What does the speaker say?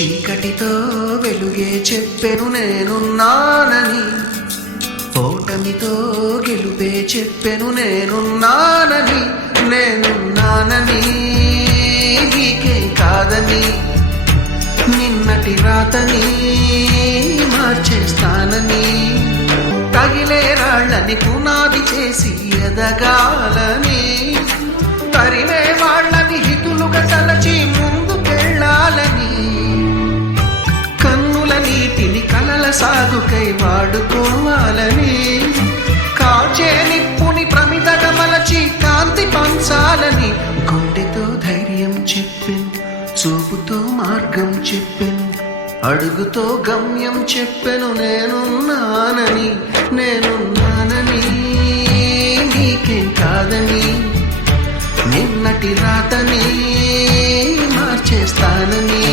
చీకటితో వెలుగే చెప్పెను నేనున్నానని, ఓటమితో గెలుపే చెప్పెను నేనున్నానని. నేనున్నానని నీకేం కాదని, నిన్నటి రాతని మార్చేస్తానని. తగిలే రాళ్ళని పునాది చేసి ఎదగాలని, తరిమే వాళ్ళని హితులుగా తలచి ముందుకెళ్ళాలని. కన్నుల నీటిని కలల సాగుకై వాడుకోవాలని, కాచే నిప్పుని ప్రమిదగా మలచి కాంతి పంచాలని. గుండెతో ధైర్యం చెప్పెను, చూపుతో మార్గం చెప్పెను, అడుగుతో గమ్యం చెప్పెను నేనున్నానని. నేనున్నానని నీకేం కాదని, నిన్నటి రాతని మార్చేస్తానని.